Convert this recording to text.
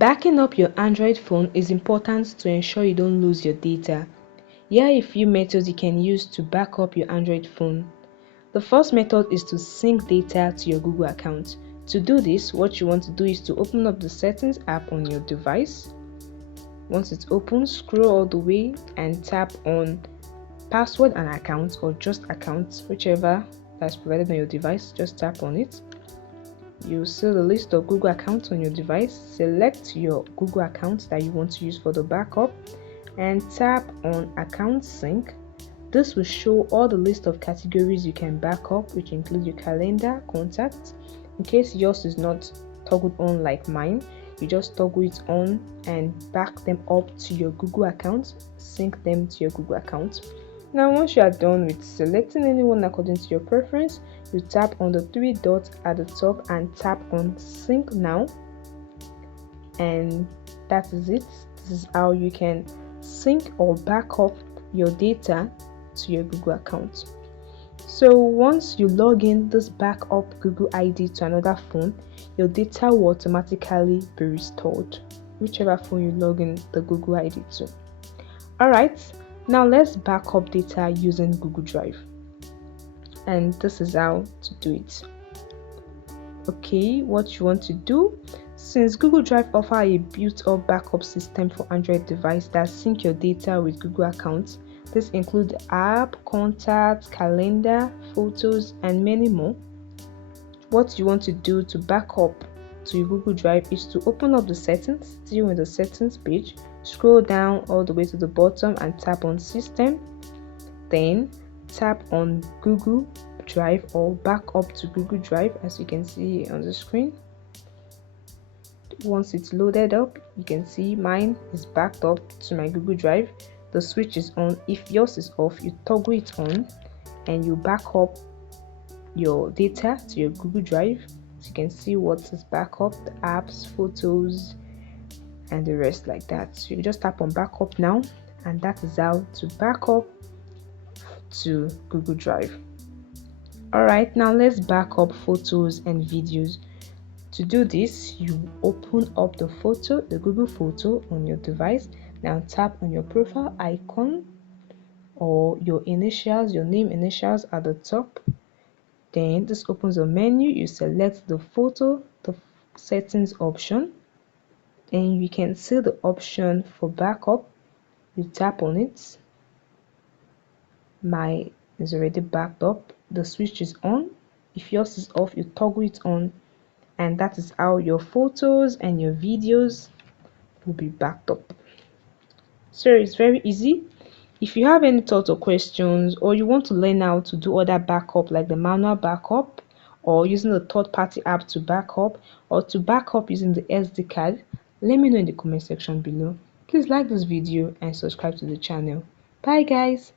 Backing up your Android phone is important to ensure you don't lose your data. Here are a few methods you can use to back up your Android phone. The first method is to sync data to your Google account. To do this, what you want to do is to open up the Settings app on your device. Once it's open, scroll all the way and tap on Password and Account, or just Account, whichever that's provided on your device. Just tap on it. You see the list of Google accounts on your device. Select your Google account that you want to use for the backup and tap on Account Sync. This will show all the list of categories you can back up, which include your calendar, contacts. In case yours is not toggled on like mine, you just toggle it on and back them up to your Google account, sync them to your Google account. Now, once you are done with selecting anyone according to your preference, you tap on the three dots at the top and tap on Sync Now, and that is it. This is how you can sync or back up your data to your Google account. So once you log in this backup Google ID to another phone, your data will automatically be restored, whichever phone you log in the Google ID to. Alright, now let's back up data using Google Drive. And this is how to do it. Okay, what you want to do, since Google Drive offers a built-up backup system for Android device that sync your data with Google accounts. This includes app, contacts, calendar, photos, and many more. What you want to do to back up to your Google Drive is to open up the settings, still in the settings page, scroll down all the way to the bottom and tap on System. Then tap on Google Drive or back up to Google Drive, as you can see on the screen. Once it's loaded up, you can see mine is backed up to my Google Drive. The switch is on. If yours is off, you toggle it on and you back up your data to your Google Drive. So you can see what is back up, the apps, photos, and the rest like that. So you just tap on backup now, and that is how to back up to Google Drive. Alright, now let's back up photos and videos. To do this, you open up the Google photo on your device. Now tap on your profile icon or your initials, your name initials at the top. Then this opens a menu. You select the photo, the settings option, and you can see the option for backup. You tap on it. Mine is already backed up. The switch is on. If yours is off, you toggle it on, and that is how your photos and your videos will be backed up. So it's very easy. If you have any thoughts or questions, or you want to learn how to do other backup like the manual backup, or using a third-party app to backup, or to backup using the SD card, let me know in the comment section below. Please like this video and subscribe to the channel. Bye guys.